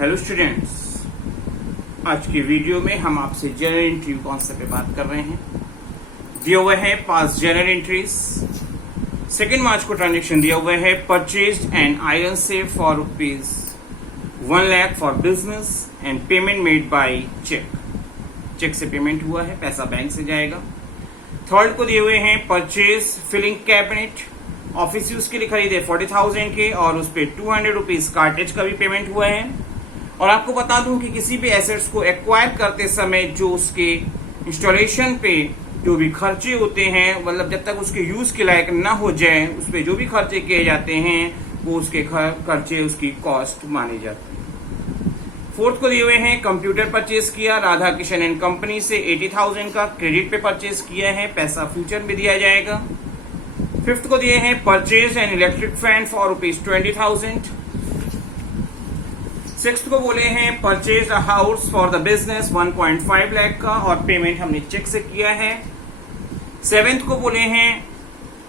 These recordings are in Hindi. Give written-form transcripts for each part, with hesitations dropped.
हेलो स्टूडेंट्स, आज की वीडियो में हम आपसे जनरल एंट्री कॉन्सेप्ट पे बात कर रहे हैं। दिया हुआ है पास जनरल एंट्रीज। 2 मार्च को ट्रांजेक्शन दिया हुआ है purchased an iron safe for ₹1 lakh for business and payment made by cheque से पेमेंट हुआ है, पैसा बैंक से जाएगा। 3 को दिए हुए हैं purchase filing cabinet, office use के लिए खरीदे 40,000 के और उस पर ₹200 कार्टेज का भी पेमेंट हुआ है। और आपको बता दूं कि किसी भी एसेट्स को एक्वायर करते समय जो उसके इंस्टॉलेशन पे जो भी खर्चे होते हैं, मतलब जब तक उसके यूज के लायक ना हो जाए, उस पे जो भी खर्चे किए जाते हैं वो उसके खर्चे, उसकी कॉस्ट माने जाते हैं। 4 को दिए हुए हैं कंप्यूटर परचेज किया राधा किशन एंड कंपनी से 80,000 का, क्रेडिट पे परचेज किया है, पैसा फ्यूचर में दिया जाएगा। 5 को दिए हैं purchase an electric fan for ₹20,000। 6 को बोले हैं purchase a house for the business 1.5 lakh का और पेमेंट हमने चेक से किया है। 7 को बोले हैं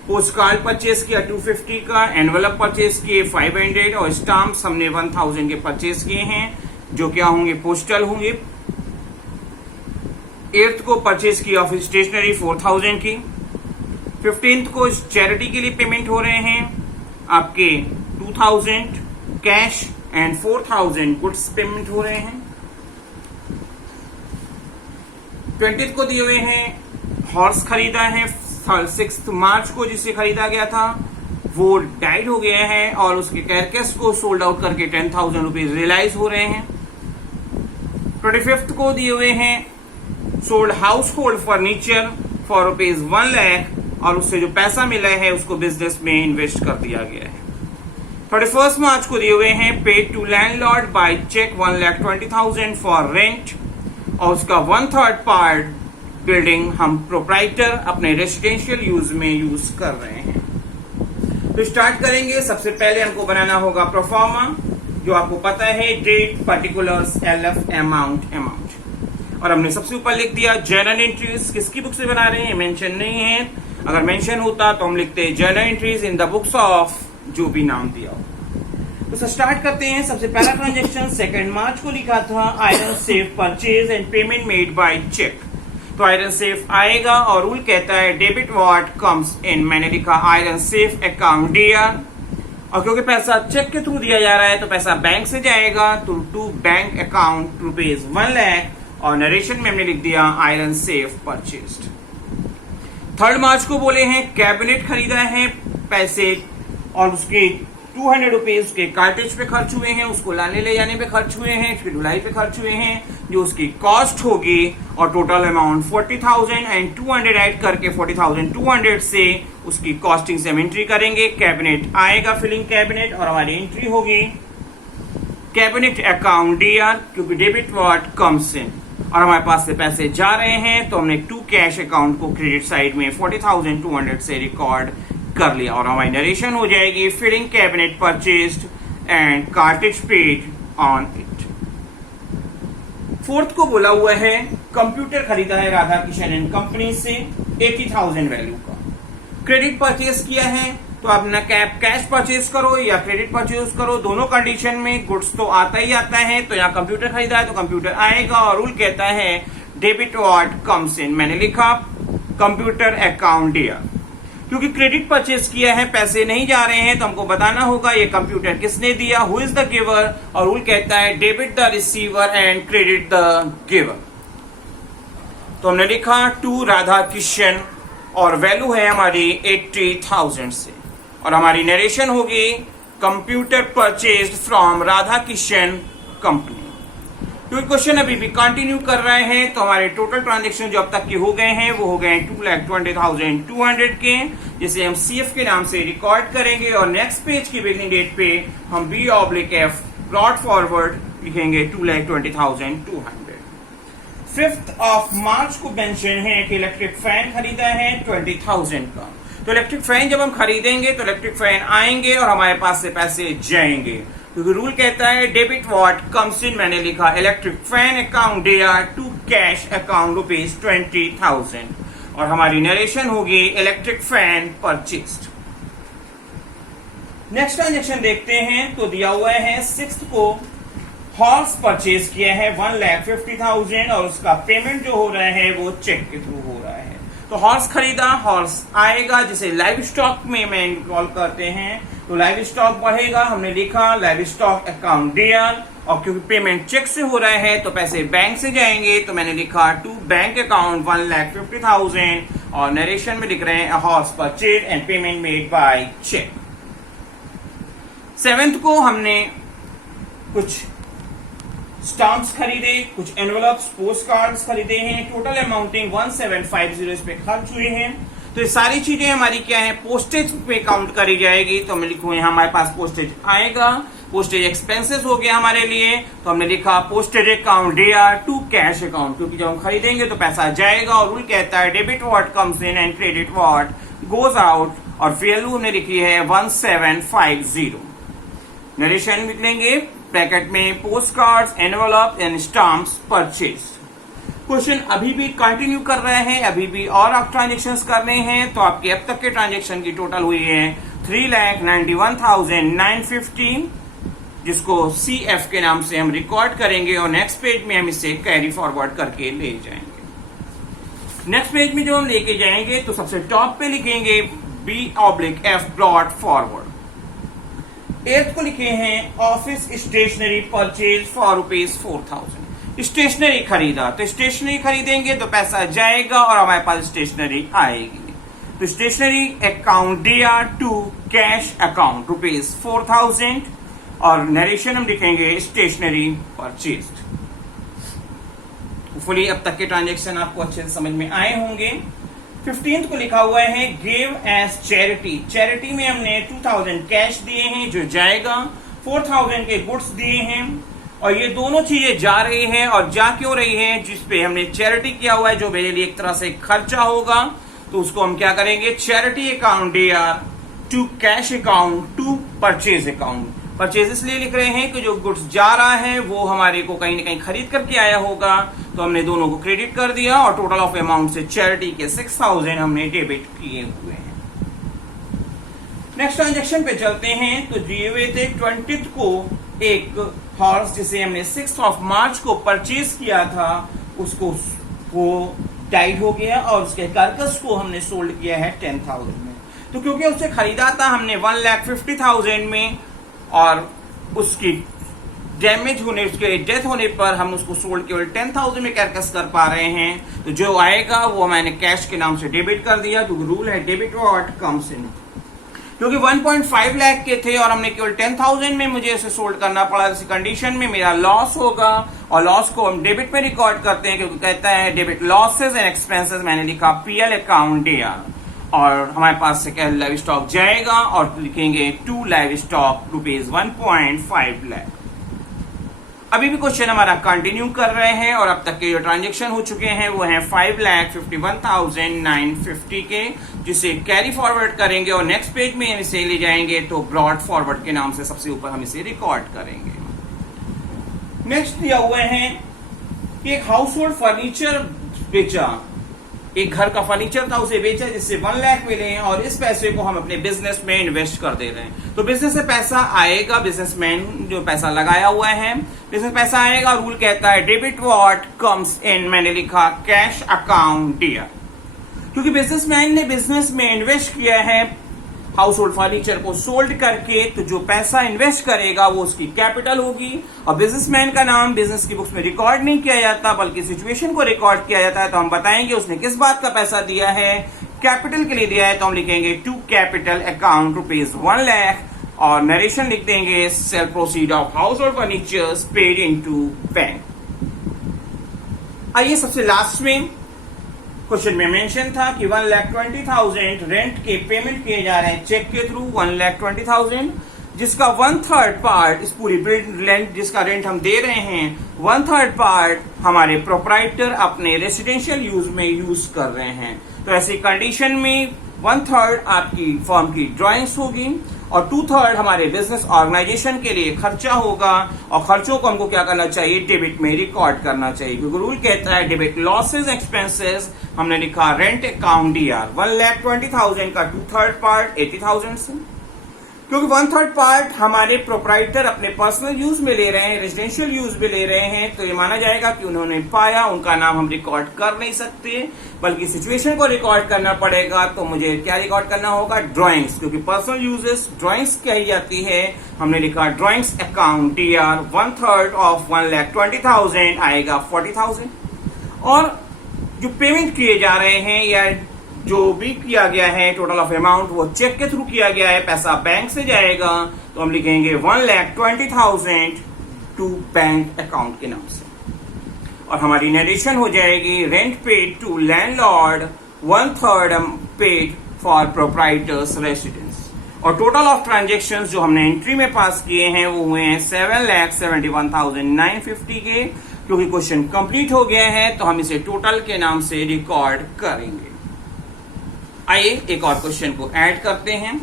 पोस्ट कार्ड परचेज किया 250 का, एनवलप परचेज किए 500 और स्टाम्प्स हमने 1000 के परचेज किए हैं, जो क्या होंगे, पोस्टल होंगे। 8 को परचेज किया ऑफिस स्टेशनरी 4000 की। 15 को चैरिटी के लिए पेमेंट हो रहे हैं आपके 2000 कैश एंड 4000 गुड्स पेमेंट हो रहे हैं। 20 को दिए हुए हैं हॉर्स खरीदा है 6 मार्च को, जिससे खरीदा गया था वो डाइड हो गया है और उसके कैरकेस को सोल्ड आउट करके 10,000 रुपीज रियलाइज हो रहे हैं। 25 को दिए हुए हैं sold house hold furniture for ₹1 lakh और उससे जो पैसा मिला है उसको बिजनेस में इन्वेस्ट कर दिया गया है। 31 मार्च को दिए हुए हैं paid to landlord by cheque 1,20,000 for rent और उसका 1/3 पार्ट बिल्डिंग हम प्रोप्राइटर अपने रेसिडेंशियल यूज में यूज कर रहे हैं। तो स्टार्ट करेंगे। सबसे पहले हमको बनाना होगा प्रोफॉर्मा, जो आपको पता है डेट, पर्टिकुलर्स, LF, अमाउंट और हमने सबसे ऊपर लिख दिया जर्नल एंट्रीज। किसकी बुक से बना रहे हैं मेंशन नहीं है, अगर मेंशन होता तो हम लिखते journal entries in the books of जो भी नाम दिया हो। तो स्टार्ट करते हैं। सबसे पहला ट्रांजेक्शन 2 मार्च को लिखा था iron safe purchase and payment made by cheque. तो आयरन सेफ आएगा और रूल कहता है डेबिट व्हाट कम्स इन, मैंने लिखा आयरन सेफ अकाउंट DR और क्योंकि पैसा चेक के थ्रू दिया जा रहा है तो पैसा बैंक से जाएगा, तो टू बैंक अकाउंट ₹1 लाख और नरेशन में हमने लिख दिया आयरन सेफ परचेज्ड। 3 मार्च को बोले हैं कैबिनेट खरीदा है पैसे और उसके ₹200 के कार्टेज पे खर्च हुए हैं, उसको लाने ले जाने पे खर्च हुए हैं, उसकी ढुलाई पे खर्च हुए हैं, जो उसकी कॉस्ट होगी और टोटल अमाउंट 40,000 एंड 200 ऐड करके 40,200 से उसकी कॉस्टिंग से हम एंट्री करेंगे। कैबिनेट आएगा फिलिंग कैबिनेट और हमारी एंट्री होगी कैबिनेट अकाउंट DR, क्योंकि डेबिट व्हाट कम्स इन और हमारे पास से पैसे जा रहे हैं तो हमने टू कैश अकाउंट को क्रेडिट साइड में 40,200 से रिकॉर्ड कर लिया और हमारी नरेशन हो जाएगी filing cabinet purchased and cartage paid on it. 4 को बोला हुआ है कंप्यूटर खरीदा है राधा किशन एंड कंपनी से 80,000 वैल्यू का, क्रेडिट परचेज किया है तो आप ना कैश परचेज करो या क्रेडिट परचेज करो, दोनों कंडीशन में गुड्स तो आता ही आता है। तो यहाँ कंप्यूटर खरीदा है तो कंप्यूटर आएगा और रूल कहता है डेबिट व्हाट कम्स इन, मैंने लिखा कंप्यूटर अकाउंट DR। क्योंकि क्रेडिट परचेज किया है, पैसे नहीं जा रहे हैं तो हमको बताना होगा ये कंप्यूटर किसने दिया, हु इज द गिवर और रूल कहता है debit the receiver and credit the giver. तो हमने लिखा टू राधा किशन और वैल्यू है हमारी 80,000 से और हमारी नरेशन होगी computer purchased from Radha Kishan company. क्योंकि क्वेश्चन अभी भी कंटिन्यू कर रहे हैं तो हमारे टोटल ट्रांजेक्शन जो अब तक के हो गए हैं वो हो गए 2,20,200 के, जिसे हम CF के नाम से रिकॉर्ड करेंगे और नेक्स्ट पेज की बिगनिंग डेट पे हम B/F ब्रॉड फॉरवर्ड लिखेंगे 2,20,200। 5 मार्च को मेंशन है कि इलेक्ट्रिक फैन खरीदा है 20,000 का। तो इलेक्ट्रिक फैन जब हम खरीदेंगे तो इलेक्ट्रिक फैन आएंगे और हमारे पास से पैसे जाएंगे, क्योंकि रूल कहता है डेबिट व्हाट कम्स इन, मैंने लिखा electric fan account DR to cash account ₹20,000 और हमारी नरेशन होगी electric fan purchased. Next transaction देखते हैं तो दिया हुआ है 6 को हॉर्स परचेज किया है 1,50,000 और उसका पेमेंट जो हो रहा है वो चेक के थ्रू हो रहा है। तो हॉर्स खरीदा, हॉर्स आएगा जिसे लाइव स्टॉक में मैं कॉल करते हैं, तो लाइव स्टॉक बढ़ेगा। हमने लिखा लाइव स्टॉक अकाउंट डीआर, और क्योंकि पेमेंट चेक से हो रहा है तो पैसे बैंक से जाएंगे, तो मैंने लिखा टू बैंक अकाउंट 1,50,000 और नरेशन में लिख रहे हैं horse purchase and payment made by cheque. 7th को हमने कुछ स्टाम्प्स खरीदे, कुछ एनवलप्स, पोस्ट कार्ड्स खरीदे हैं, टोटल अमाउंटिंग 1750 इस पे खर्च हुए हैं। तो ये सारी चीजें हमारी क्या है, पोस्टेज पे काउंट करी जाएगी। तो मैं लिखूं यहाँ हमारे पास पोस्टेज आएगा, पोस्टेज एक्सपेंसेस हो गया हमारे लिए, तो हमने लिखा postage account DR to cash account, क्योंकि जब हम खरीदेंगे तो पैसा जाएगा और रूल कहता है debit what comes in and credit what goes out, और वैल्यू हमने लिखी है 1750। नरेशन लिख लेंगे ब्रैकेट में post cards, envelope and stamps purchase. Question अभी भी कंटिन्यू कर रहे हैं, अभी भी और आप ट्रांजेक्शन करने हैं। तो आपके अब तक के ट्रांजेक्शन की टोटल हुई है 3,91,950, जिसको CF के नाम से हम रिकॉर्ड करेंगे और नेक्स्ट पेज में हम इसे कैरी फॉरवर्ड करके ले जाएंगे। नेक्स्ट पेज में जो हम लेके जाएंगे तो सबसे टॉप पे लिखेंगे B/F ब्रॉड फॉरवर्ड। 8th को लिखे हैं office stationery purchase for ₹4,000। Stationery खरीदा, तो स्टेशनरी खरीदेंगे तो पैसा जाएगा और हमारे पास स्टेशनरी आएगी। तो stationery account DR to cash account ₹4,000 और नरेशन हम लिखेंगे स्टेशनरी परचेज। फुली अब तक के ट्रांजेक्शन आपको अच्छे से समझ में आए होंगे। 15th को लिखा हुआ है गिव एज चैरिटी। चैरिटी में हमने 2,000 कैश दिए हैं जो जाएगा, 4,000 के गुड्स दिए हैं, और ये दोनों चीजें जा रही हैं। और जा क्यों रही हैं, जिसपे हमने चैरिटी किया हुआ है जो मेरे लिए एक तरह से खर्चा होगा, तो उसको हम क्या करेंगे, charity account DR to cash account to purchase account. Purchase इसलिए लिख रहे हैं कि जो गुड्स जा रहा है वो हमारे को कहीं ना कहीं खरीद करके आया होगा, तो हमने दोनों को क्रेडिट कर दिया और टोटल ऑफ अमाउंट से चैरिटी के 6,000 हमने डेबिट किए हुए हैं। नेक्स्ट ट्रांजेक्शन पे चलते हैं। तो दिए हुए थे 20th को एक हॉर्स जिसे हमने 6 मार्च को परचेज किया था, उसको वो डाइड हो गया और उसके कार्कस को हमने सोल्ड किया है 10,000 में। तो क्योंकि उसे खरीदा था हमने 1,50,000 में और उसकी डैमेज होने, उसके डेथ होने पर हम उसको सोल्ड केवल 10,000 में कैरकस कर पा रहे हैं। तो जो आएगा वो मैंने कैश के नाम से डेबिट कर दिया, क्योंकि रूल है डेबिट व्हाट कम्स इन। क्योंकि 1.5 लाख के थे और हमने केवल 10,000 में मुझे इसे सोल्ड करना पड़ा, इस कंडीशन में मेरा लॉस होगा और लॉस को हम डेबिट में रिकॉर्ड करते हैं, क्योंकि कहता है डेबिट लॉसेज एंड एक्सपेंसेस। मैंने लिखा PL अकाउंट डीआर और हमारे पास से क्या लाइव स्टॉक जाएगा और लिखेंगे टू लाइव स्टॉक ₹1.5 लाख। अभी भी क्वेश्चन हमारा कंटिन्यू कर रहे हैं और अब तक के जो ट्रांजेक्शन हो चुके हैं वो हैं 5,51,950 के, जिसे कैरी फॉरवर्ड करेंगे और नेक्स्ट पेज में हम इसे ले जाएंगे तो ब्रॉड फॉरवर्ड के नाम से सबसे ऊपर हम इसे रिकॉर्ड करेंगे। नेक्स्ट दिया हुए हैं कि एक हाउस होल्ड फर्नीचर बेचा, एक घर का फर्नीचर था उसे बेचा जिससे 1 लाख मिले हैं और इस पैसे को हम अपने बिजनेस में इन्वेस्ट कर दे रहे हैं। तो बिजनेस से पैसा आएगा, बिजनेसमैन जो पैसा लगाया हुआ है बिजनेस पैसा आएगा, रूल कहता है डेबिट व्हाट कम्स इन। मैंने लिखा कैश अकाउंट डीआर, क्योंकि बिजनेसमैन ने बिजनेस में इन्वेस्ट किया है हाउस होल्ड फर्नीचर को सोल्ड करके, तो जो पैसा इन्वेस्ट करेगा वो उसकी कैपिटल होगी। और बिजनेसमैन का नाम बिजनेस की बुक्स में रिकॉर्ड नहीं किया जाता बल्कि सिचुएशन को रिकॉर्ड किया जाता है। तो हम बताएंगे उसने किस बात का पैसा दिया है, कैपिटल के लिए दिया है, तो हम लिखेंगे टू कैपिटल अकाउंट ₹1 लाख और नरेशन लिख देंगे cell proceed of house hold furniture paid into bank. आइए सबसे लास्ट में क्वेश्चन में मेंशन था कि 1,20,000 रेंट के पेमेंट किए जा रहे हैं चेक के थ्रू, 1,20,000 जिसका 1/3 पार्ट इस पूरी रेंट जिसका रेंट हम दे रहे हैं 1/3 पार्ट हमारे प्रोप्राइटर अपने रेसिडेंशियल यूज में यूज कर रहे हैं। तो ऐसी कंडीशन में 1/3 आपकी फर्म की ड्राइंग्स होगी और 2/3 हमारे बिजनेस ऑर्गेनाइजेशन के लिए खर्चा होगा और खर्चों को हमको क्या करना चाहिए, डेबिट में रिकॉर्ड करना चाहिए, क्योंकि रूल कहता है डेबिट लॉसेज एक्सपेंसेस। हमने लिखा रेंट अकाउंट डीआर 1,20,000 का 2/3 पार्ट 80,000 से, क्योंकि 1/3 पार्ट हमारे प्रोप्राइटर अपने पर्सनल यूज में ले रहे हैं, रेजिडेंशियल यूज में ले रहे हैं, तो ये माना जाएगा कि उन्होंने पाया, उनका नाम हम रिकॉर्ड कर नहीं सकते, बल्कि सिचुएशन को रिकॉर्ड करना पड़ेगा। तो मुझे क्या रिकॉर्ड करना होगा? ड्राइंग्स, क्योंकि पर्सनल यूजेस ड्राइंग्स कही जाती है। हमने लिखा ड्राइंग्स अकाउंट DR 1/3 ऑफ 1,20,000 आएगा 40,000। और जो पेमेंट किए जा रहे हैं या जो भी किया गया है टोटल ऑफ अमाउंट वो चेक के थ्रू किया गया है, पैसा बैंक से जाएगा, तो हम लिखेंगे 1,20,000 टू बैंक अकाउंट के नाम से। और हमारी नरेशन हो जाएगी rent paid to landlord 1/3 paid for proprietor's residence. और टोटल ऑफ ट्रांजेक्शंस जो हमने एंट्री में पास किए हैं वो हुए हैं 7,71,950 के। क्योंकि क्वेश्चन कंप्लीट हो गया है तो हम इसे टोटल के नाम से रिकॉर्ड करेंगे। आइए एक और क्वेश्चन को ऐड करते हैं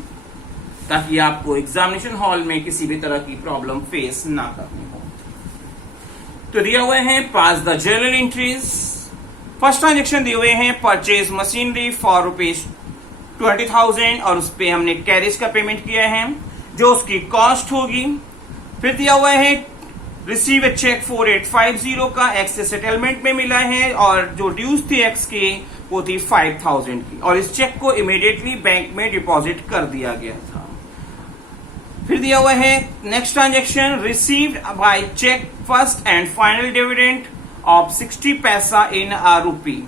ताकि आपको एग्जामिनेशन हॉल में किसी भी तरह की प्रॉब्लम फेस ना करनी हो। तो दिया हुए हैं pass the journal entries. First transaction दिए हुए हैं परचेज मशीनरी फॉर ₹20,000 और उस पर हमने कैरेज का पेमेंट किया है जो उसकी कॉस्ट होगी। फिर दिया हुआ है रिसीव ए चेक 4850 का एक्स से सेटलमेंट में मिला है और जो ड्यूज थी एक्स की वो थी 5,000 की और इस चेक को इमीडिएटली बैंक में डिपॉजिट कर दिया गया था। फिर दिया हुआ है next transaction received by cheque first and final dividend of 60 पैसा इन ₹1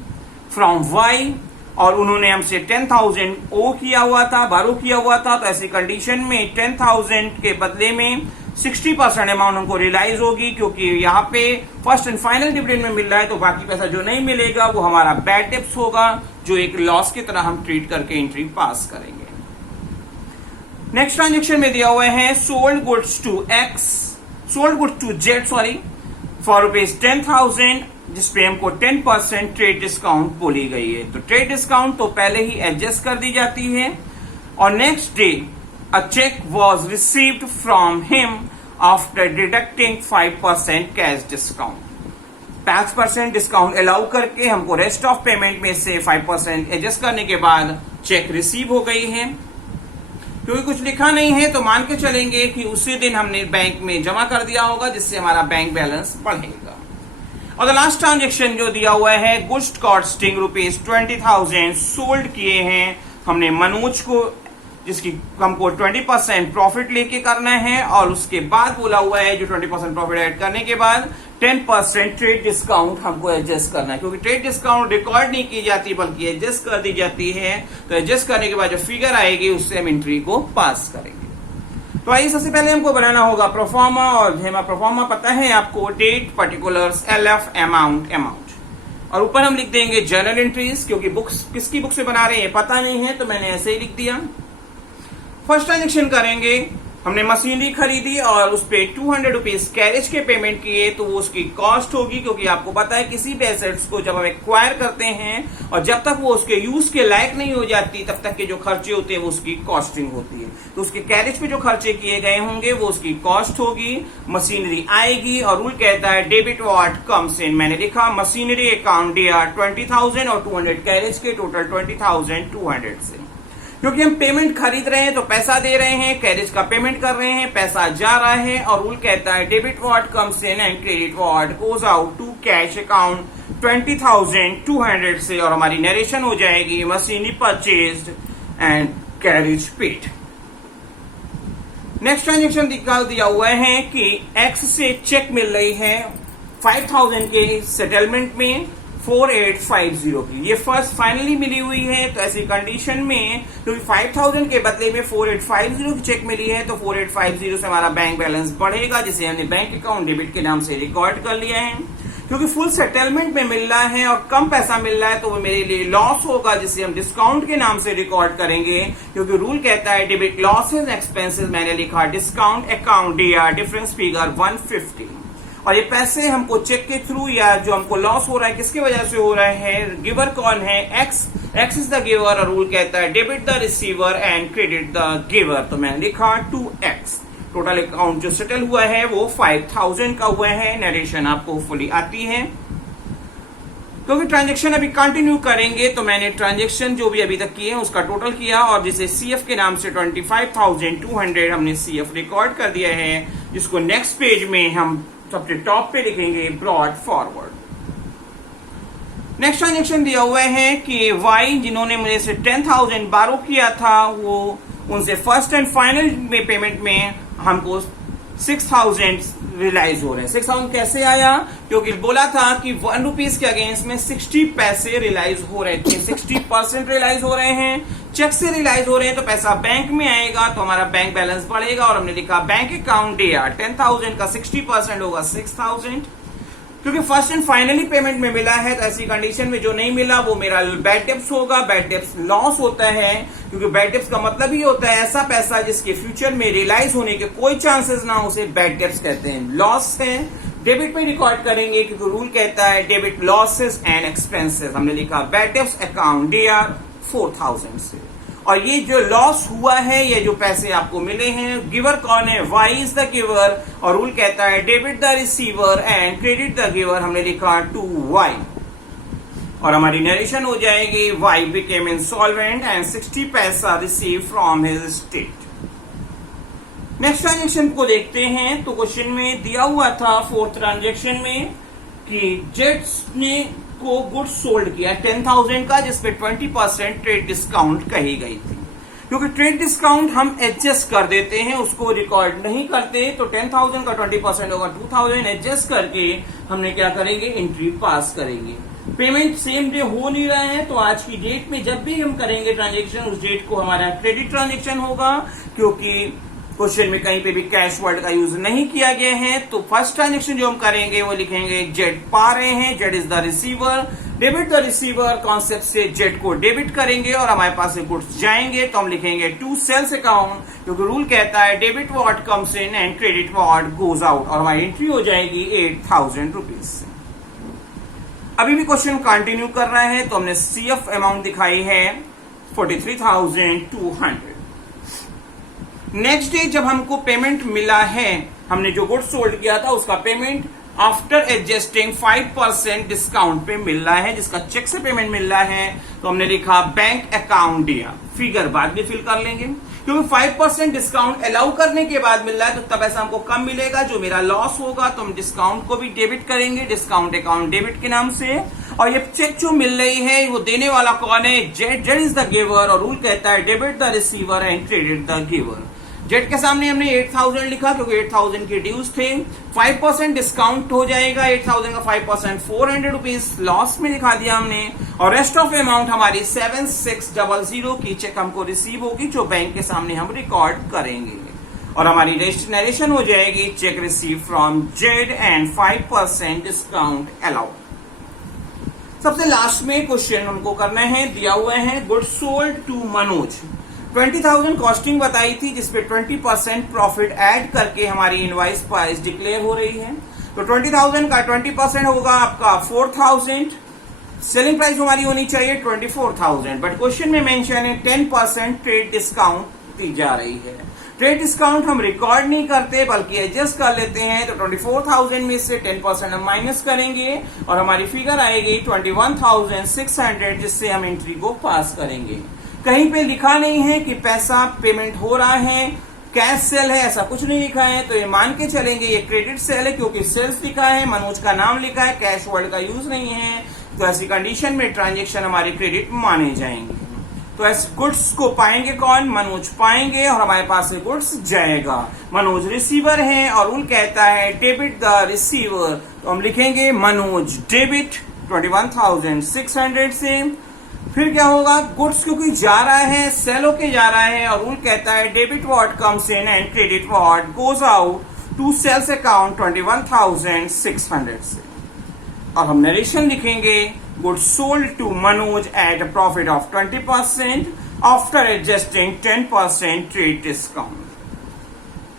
फ्रॉम वाई और उन्होंने हमसे 10,000 ओ किया हुआ था, बारो किया हुआ था। तो ऐसी कंडीशन में 10,000 के बदले में 60% अमाउंट हमको रियलाइज होगी क्योंकि यहाँ पे फर्स्ट एंड फाइनल डिविडेंड में मिल रहा है, तो बाकी पैसा जो नहीं मिलेगा वो हमारा बैड डेब्ट्स होगा जो एक लॉस की तरह हम ट्रीट करके एंट्री पास करेंगे। नेक्स्ट ट्रांजेक्शन में दिया हुआ है sold goods to Z for ₹10,000 जिसपे हमको 10% ट्रेड डिस्काउंट बोली गई है। तो ट्रेड डिस्काउंट तो पहले ही एडजस्ट कर दी जाती है। और next day a check was received from him after deducting 5% cash discount. 5% discount allow करके हमको रेस्ट ऑफ पेमेंट में से 5% एडजस्ट करने के बाद चेक रिसीव हो गई है। क्योंकि कुछ लिखा नहीं है तो मान के चलेंगे कि उसी दिन हमने बैंक में जमा कर दिया होगा जिससे हमारा बैंक बैलेंस बढ़ेगा। और द लास्ट ट्रांजेक्शन जो दिया हुआ है गुड्स कॉस्टिंग ₹20,000 सोल्ड किए हैं हमने मनोज को जिसकी हमको 20% प्रॉफिट लेके करना है और उसके बाद बोला हुआ है जो 20% प्रॉफिट ऐड करने के बाद 10% ट्रेड डिस्काउंट हमको एडजस्ट करना है। क्योंकि ट्रेड डिस्काउंट रिकॉर्ड नहीं की जाती बल्कि एडजस्ट कर दी जाती है। तो एडजस्ट करने के बाद जो फिगर आएगी उससे हम एंट्री को पास करेंगे। तो आइए सबसे पहले हमको बनाना होगा प्रोफार्मा और हमें प्रोफार्मा पता है आपको डेट पर्टिकुलर्स LF अमाउंट और ऊपर हम लिख देंगे जर्नल एंट्रीज क्योंकि बुक्स किसकी बुक से बना रहे हैं पता नहीं है तो मैंने ऐसे ही लिख दिया। फर्स्ट ट्रांजेक्शन करेंगे हमने मशीनरी खरीदी और उस पे ₹200 कैरेज के पेमेंट किए तो वो उसकी कॉस्ट होगी क्योंकि आपको पता है किसी भी एसेट्स को जब हम एक्वायर करते हैं और जब तक वो उसके यूज के लायक नहीं हो जाती तब तक के जो खर्चे होते हैं वो उसकी कॉस्टिंग होती है। तो उसके कैरेज पे जो खर्चे किए गए होंगे वो उसकी कॉस्ट होगी। मशीनरी आएगी और रूल कहता है डेबिट व्हाट कम्स इन। मैंने लिखा मशीनरी अकाउंट DR 20,000 और 200 कैरेज के टोटल 20,200 से। क्योंकि हम पेमेंट खरीद रहे हैं तो पैसा दे रहे हैं, कैरेज का पेमेंट कर रहे हैं, पैसा जा रहा है और रूल कहता है debit what comes in and credit what goes out to cash account 20,200 से। और हमारी नरेशन हो जाएगी machinery purchased and carriage paid. Next transaction निकाल दिया हुआ है कि एक्स से चेक मिल रही है 5,000 के सेटलमेंट में 4850 की। ये फर्स्ट फाइनली मिली हुई है तो ऐसी कंडीशन में क्योंकि 5,000 के बदले में 4850 की चेक मिली है तो 4850 से हमारा बैंक बैलेंस बढ़ेगा जिसे हमने बैंक अकाउंट डेबिट के नाम से रिकॉर्ड कर लिया है। क्योंकि फुल सेटलमेंट में मिल रहा है और कम पैसा मिल रहा है तो वो मेरे लिए लॉस होगा जिसे हम डिस्काउंट के नाम से रिकॉर्ड करेंगे। क्योंकि रूल कहता है डेबिट लॉसेज एक्सपेंसेस मैंने लिखा discount account DR difference figure 150 और ये पैसे हमको चेक के थ्रू या जो हमको लॉस हो रहा है किसकी वजह से हो रहा है, गिवर कौन है, एक्स इज द गिवर और रूल कहता है debit the receiver and credit the giver. तो मैंने लिखा 2x। टोटल अकाउंट जो सेटल हुआ है वो 5,000 का हुआ है। नरेशन आपको फुली आती है। क्योंकि ट्रांजेक्शन अभी कंटिन्यू करेंगे तो मैंने ट्रांजेक्शन जो भी अभी तक किए हैं उसका टोटल किया और जिसे सीएफ के नाम से 25,200 हमने सीएफ रिकॉर्ड कर दिया है, जिसको नेक्स्ट पेज में हम सबसे टॉप पे लिखेंगे ब्रॉड फॉरवर्ड। नेक्स्ट ट्रांजेक्शन दिया हुआ है कि वाई जिन्होंने मुझे से 10,000 बारो किया था, वो उनसे फर्स्ट एंड फाइनल में पेमेंट में हमको 6,000 रियलाइज हो रहे हैं। 6,000 कैसे आया? क्योंकि बोला था कि 1 रुपीज के अगेंस्ट में 60 पैसे रियलाइज हो रहे थे, 60% रियलाइज हो रहे हैं, चेक से रियलाइज हो रहे हैं, तो पैसा बैंक में आएगा तो हमारा बैंक बैलेंस बढ़ेगा और हमने लिखा बैंक अकाउंट डेयर 10,000 का 60% होगा 6,000। क्योंकि फर्स्ट एंड फाइनली पेमेंट में मिला है तो ऐसी कंडीशन में जो नहीं मिला वो मेरा बैड डेब्ट्स होगा। बैड डेब्ट्स लॉस होता है, क्योंकि बैड डेब्ट्स का मतलब ही होता है ऐसा पैसा जिसके फ्यूचर में रियलाइज होने के कोई चांसेस ना, उसे बैड डेब्ट्स कहते हैं, लॉस है। डेबिट पे रिकॉर्ड करेंगे क्योंकि रूल कहता है डेबिट लॉसेस एंड एक्सपेंसेस। हमने लिखा बैड डेब्ट्स अकाउंट डेयर 4,000 से। और ये जो लॉस हुआ है, ये जो पैसे आपको मिले हैं, गिवर कौन है? वाई इज द गिवर और रूल कहता है debit the receiver and credit the giver. हमने लिखा टू वाई और हमारी नरेशन हो जाएगी वाई बिकेम इंसॉल्वेंट एंड 60 पैसा receive from his state. Next transaction को देखते हैं तो क्वेश्चन में दिया हुआ था फोर्थ ट्रांजेक्शन में कि जेट्स ने को गुड्स सोल्ड किया 10,000 का, जिसपे 20% ट्रेड डिस्काउंट कही गई थी। क्योंकि ट्रेड डिस्काउंट हम एडजस्ट कर देते हैं, उसको रिकॉर्ड नहीं करते, तो 10,000 का 20% होगा 2,000। एडजस्ट करके हमने क्या करेंगे? एंट्री पास करेंगे। पेमेंट सेम डे हो नहीं रहा है तो आज की डेट में जब भी हम करेंगे ट्रांजेक्शन उस डेट को हमारा क्रेडिट ट्रांजेक्शन होगा, क्योंकि क्वेश्चन में कहीं पे भी कैश वर्ड का यूज नहीं किया गया है। तो फर्स्ट ट्रांजेक्शन जो हम करेंगे वो लिखेंगे जेड पा रहे हैं, Z is the receiver, debit the receiver concept से जेड को डेबिट करेंगे और हमारे पास से गुड्स जाएंगे तो हम लिखेंगे टू सेल्स अकाउंट, क्योंकि रूल कहता है debit what comes in and credit what goes out और हमारी एंट्री हो जाएगी 8,000 रुपीज। अभी भी क्वेश्चन कंटिन्यू कर रहा है तो हमने सीएफ अमाउंट दिखाई है 43,200। नेक्स्ट डे जब हमको पेमेंट मिला है, हमने जो गुड्स सोल्ड किया था उसका पेमेंट आफ्टर एडजस्टिंग 5% डिस्काउंट पे मिल रहा है, जिसका चेक से पेमेंट मिल रहा है तो हमने लिखा बैंक अकाउंट दिया। फिगर बाद में फिल कर लेंगे, क्योंकि 5% डिस्काउंट अलाउ करने के बाद मिल रहा है तो तब ऐसा हमको कम मिलेगा, जो मेरा लॉस होगा तो हम डिस्काउंट को भी डेबिट करेंगे, डिस्काउंट अकाउंट डेबिट के नाम से। और ये चेक जो मिल रही है वो देने वाला कौन है? Z, Z is the giver और रूल कहता है debit the receiver and credit the giver. Z के सामने हमने 8,000 लिखा क्योंकि 8,000 के ड्यूज थे, 5% डिस्काउंट हो जाएगा, 8,000 का 5% 400 रुपीज लॉस में दिखा दिया हमने। और रेस्ट ऑफ अमाउंट हमारी 7600 की चेक हमको रिसीव होगी, जो बैंक के सामने हम रिकॉर्ड करेंगे और हमारी नरेशन हो जाएगी cheque received from Z and 5% discount allowed. सबसे लास्ट में क्वेश्चन हमको करना है, दिया हुआ है goods sold to Manoj. 20,000 costing बताई थी, जिसपे 20% प्रॉफिट ऐड करके हमारी इनवाइस प्राइस डिक्लेयर हो रही है। तो 20,000 का 20% होगा आपका 4,000। सेलिंग प्राइस हमारी होनी चाहिए 24,000, बट क्वेश्चन में मेंशन है 10% ट्रेड डिस्काउंट दी जा रही है। ट्रेड डिस्काउंट हम रिकॉर्ड नहीं करते बल्कि एडजस्ट कर लेते हैं, तो 24,000 में से 10% हम माइनस करेंगे और हमारी फिगर आएगी 21,600, जिससे हम एंट्री को पास करेंगे। कहीं पे लिखा नहीं है कि पैसा पेमेंट हो रहा है, कैश सेल है, ऐसा कुछ नहीं लिखा है, तो ये मान के चलेंगे ये क्रेडिट सेल है, क्योंकि सेल्स लिखा है, मनोज का नाम लिखा है, कैश वर्ड का यूज नहीं है। तो ऐसी कंडीशन में ट्रांजेक्शन हमारे क्रेडिट माने जाएंगे। तो ऐसे गुड्स को पाएंगे कौन? मनोज पाएंगे और हमारे पास से गुड्स जाएगा। मनोज रिसीवर है और रूल कहता है डेबिट द रिसीवर, तो हम लिखेंगे मनोज डेबिट 21,600 से। फिर क्या होगा? गुड्स क्योंकि जा रहा है, सेल होके जा रहा है और रूल कहता है debit what comes in and credit what goes out to sales account 21,600 से। और हम नरेशन लिखेंगे goods sold to Manoj at a profit of 20% after adjusting 10% trade discount.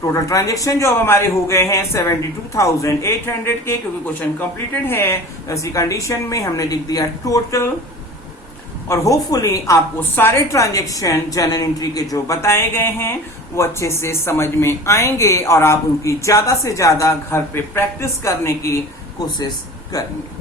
Total transaction जो अब हमारे हो गए हैं 72,800 के, क्योंकि क्वेश्चन कंप्लीटेड है। ऐसी कंडीशन में हमने लिख दिया टोटल और होपफुली आपको सारे ट्रांजेक्शन जनरल एंट्री के जो बताए गए हैं वो अच्छे से समझ में आएंगे और आप उनकी ज्यादा से ज्यादा घर पे प्रैक्टिस करने की कोशिश करेंगे।